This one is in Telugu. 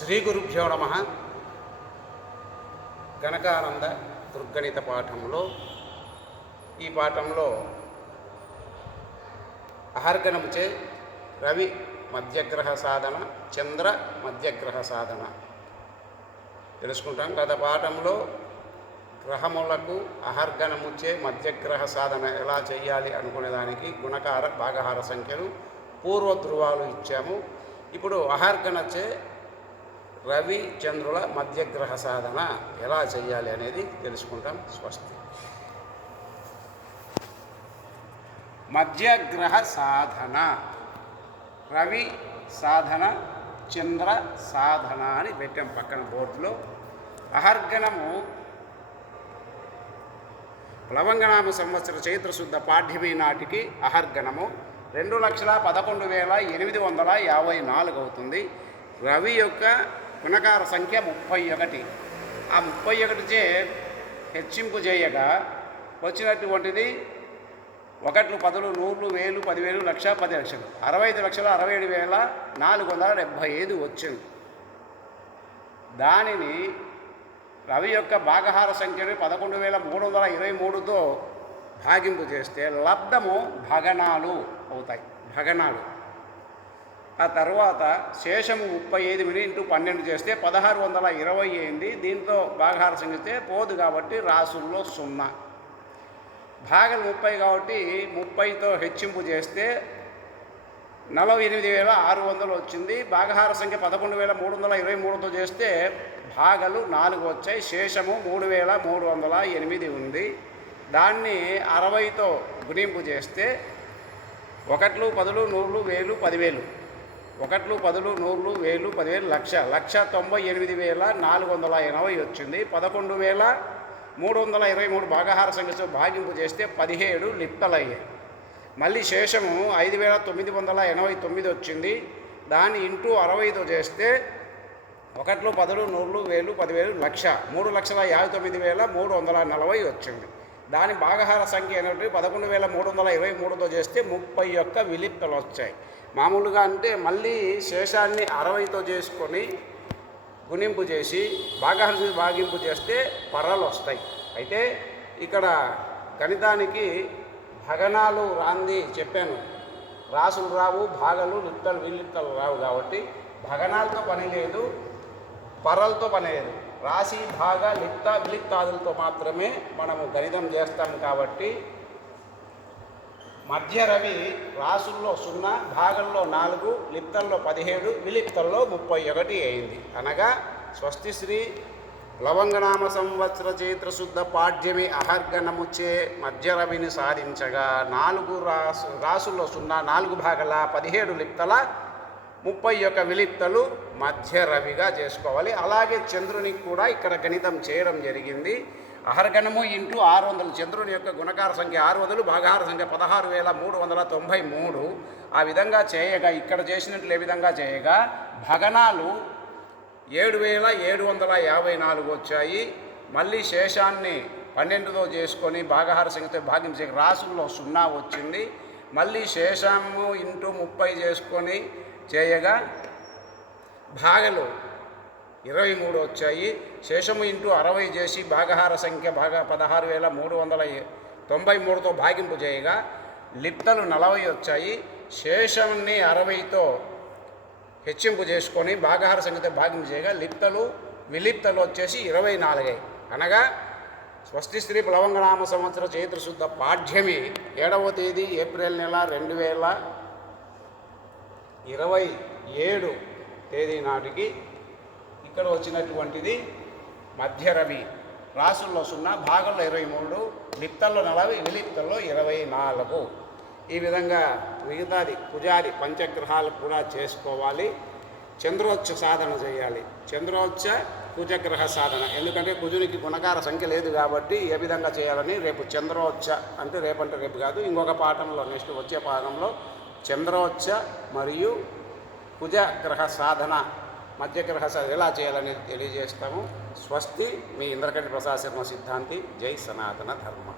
శ్రీ గురుభ్యో నమ. గణకానంద దుర్గణిత పాఠంలో ఈ పాఠంలో అహర్గణముచే రవి మధ్యగ్రహ సాధన చంద్ర మధ్యగ్రహ సాధన. తెలుసుకుంటాం గత పాఠంలో గ్రహములకు అహర్గణముచే మధ్యగ్రహ సాధన ఎలా చేయాలి అనుకునే దానికి గుణకార భాగహార సంఖ్యలు పూర్వ ధ్రువాలు ఇచ్చాము. ఇప్పుడు అహర్గణచే రవి చంద్రుల మధ్యగ్రహ సాధన ఎలా చేయాలి అనేది తెలుసుకుంటాం. స్వస్తి. మధ్యగ్రహ సాధన. రవి సాధన చంద్ర సాధన అని పెట్టాం పక్కన బోర్డులో. అహర్గణము ప్లవంగనామ సంవత్సర చైత్ర శుద్ధ పాఠ్యమి నాటికి అహర్గణము రెండు లక్షల పదకొండు వేల ఎనిమిది వందల యాభై నాలుగు అవుతుంది. రవి యొక్క గుణకార సంఖ్య ముప్పై ఒకటి. ఆ ముప్పై ఒకటిచే హెచ్చింపు చేయగా వచ్చినటువంటిది ఒకట్లు పదులు నూర్లు వేలు పదివేలు లక్ష పది లక్షలు. అరవై ఐదు లక్షల అరవై ఏడు వేల నాలుగు వందల డెబ్భై ఐదు వచ్చింది. దానిని రవి యొక్క భాగహార సంఖ్యను పదకొండు వేల మూడు వందల ఇరవై మూడుతో భాగింపు చేస్తే లబ్ధము భగనాలు అవుతాయి. భగనాలు. ఆ తర్వాత శేషము ముప్పై ఐదు మిని ఇంటూ పన్నెండు చేస్తే పదహారు వందల ఇరవై అయింది దీంతో భాగహార సంఖ్యతే పోదు కాబట్టి రాసుల్లో సున్నా. భాగలు ముప్పై కాబట్టి ముప్పైతో హెచ్చింపు చేస్తే నలభై ఎనిమిది వేల ఆరు వందలు వచ్చింది. భాగహార సంఖ్య పదకొండు వేల మూడు వందల ఇరవై మూడుతో చేస్తే భాగలు నాలుగు వచ్చాయి. శేషము మూడు వేల మూడు వందల ఎనిమిది ఉంది. దాన్ని అరవైతో గుణింపు చేస్తే ఒకట్లు పదులు నూర్లు వేలు పదివేలు. ఒకట్లు పదులు నూర్లు వేలు పదివేలు లక్ష. లక్ష తొంభై ఎనిమిది వేల నాలుగు వందల ఎనభై వచ్చింది. పదకొండు వేల మూడు వందల ఇరవై మూడు భాగహార సంఖ్యతో భాగింపు చేస్తే పదిహేడు లిప్తలయ్యాయి. మళ్ళీ శేషము ఐదు వేల తొమ్మిది వందల ఎనభై తొమ్మిది వచ్చింది. దాన్ని ఇంటూ అరవైతో చేస్తే ఒకట్లు పదులు నూర్లు వేలు పదివేలు లక్ష. మూడు లక్షల యాభై తొమ్మిది వేల మూడు వందల నలభై వచ్చింది. దాని భాగహార సంఖ్య అనేది పదకొండు వేల మూడు వందల ఇరవై మూడుతో చేస్తే ముప్పై యొక్క విలిప్తలు వచ్చాయి. మామూలుగా అంటే మళ్ళీ శేషాన్ని అరవైతో చేసుకొని గుణింపు చేసి భాగహార భాగింపు చేస్తే పర్రలు వస్తాయి. అయితే ఇక్కడ గణితానికి భగనాలు రాంది చెప్పాను. రాసులు రావు భాగలు లిప్తలు విలిప్తలు రావు కాబట్టి భగనాలతో పని లేదు పర్రలతో పని లేదు. రాశి భాగ లిప్త విలిప్తాదులతో మాత్రమే మనము గణితం చేస్తాం కాబట్టి మధ్య రవి రాసుల్లో సున్నా భాగంలో నాలుగు లిప్తల్లో పదిహేడు విలిప్తల్లో ముప్పై ఒకటి అయింది. అనగా స్వస్తి శ్రీ లవంగనామ సంవత్సర చైత్రశుద్ధ పాఠ్యమి పాడ్యమి అహర్గణముచే మధ్య రవిని సాధించగా నాలుగు రాసు రాసుల్లో సున్నా నాలుగు భాగల పదిహేడు లిప్తల ముప్పై యొక్క విలిప్తలు మధ్య రవిగా చేసుకోవాలి. అలాగే చంద్రుని కూడా ఇక్కడ గణితం చేయడం జరిగింది. అహర్గణము ఇంటూ ఆరు వందలు చంద్రుని యొక్క గుణకార సంఖ్య ఆరు వందలు భాగాహార సంఖ్య పదహారు వేల మూడు వందల తొంభై మూడు. ఆ విధంగా చేయగా ఇక్కడ చేసినట్లు ఏ విధంగా చేయగా భగనాలు ఏడు వేల ఏడు వందల యాభై నాలుగు వచ్చాయి. మళ్ళీ శేషాన్ని పన్నెండుతో చేసుకొని భాగహార సంఖ్యతో భాగించే రాసుల్లో సున్నా వచ్చింది. మళ్ళీ శేషము ఇంటూ ముప్పై చేసుకొని చేయగా భాగలు ఇరవై మూడు వచ్చాయి. శేషము ఇంటూ అరవై చేసి భాగహార సంఖ్య భాగ పదహారు వేల మూడు వందల తొంభై మూడుతో భాగింపు చేయగా లిప్తలు నలభై వచ్చాయి. శేషంని అరవైతో హెచ్చింపు చేసుకొని భాగహార సంఖ్యతో భాగింపు చేయగా లిప్తలు విలిప్తలు వచ్చేసి ఇరవై నాలుగై. అనగా స్వస్తి స్త్రీ ప్లవంగనామ సంవత్సర చైత్రశుద్ధ పాఠ్యమి ఏడవ తేదీ ఏప్రిల్ నెల రెండు వేల ఇరవై ఏడు తేదీ నాటికి ఇక్కడ వచ్చినటువంటిది మధ్య రవి రాసుల్లో సున్నా భాగంలో ఇరవై మూడు లిప్తల్లో నలభై విలిప్తల్లో ఇరవై నాలుగు. ఈ విధంగా మిగతాది కుజాది పంచగ్రహాలు కూడా చేసుకోవాలి. చంద్రోచ్చ సాధన చేయాలి. చంద్రోచ్చ కుజగ్రహ సాధన. ఎందుకంటే కుజునికి గుణకార సంఖ్య లేదు కాబట్టి ఏ విధంగా చేయాలని రేపు చంద్రోచ్చ అంటే రేపంటే రేపు కాదు ఇంకొక పాఠంలో నెక్స్ట్ వచ్చే పాఠంలో చంద్రోచ్చ మరియు కుజగ్రహ సాధన మధ్యగ్రహ సాధన ఎలా చేయాలని తెలియజేస్తాము. స్వస్తి మీ ఇంద్రకంటి ప్రసాద శర్మ సిద్ధాంతి. జై సనాతన ధర్మ.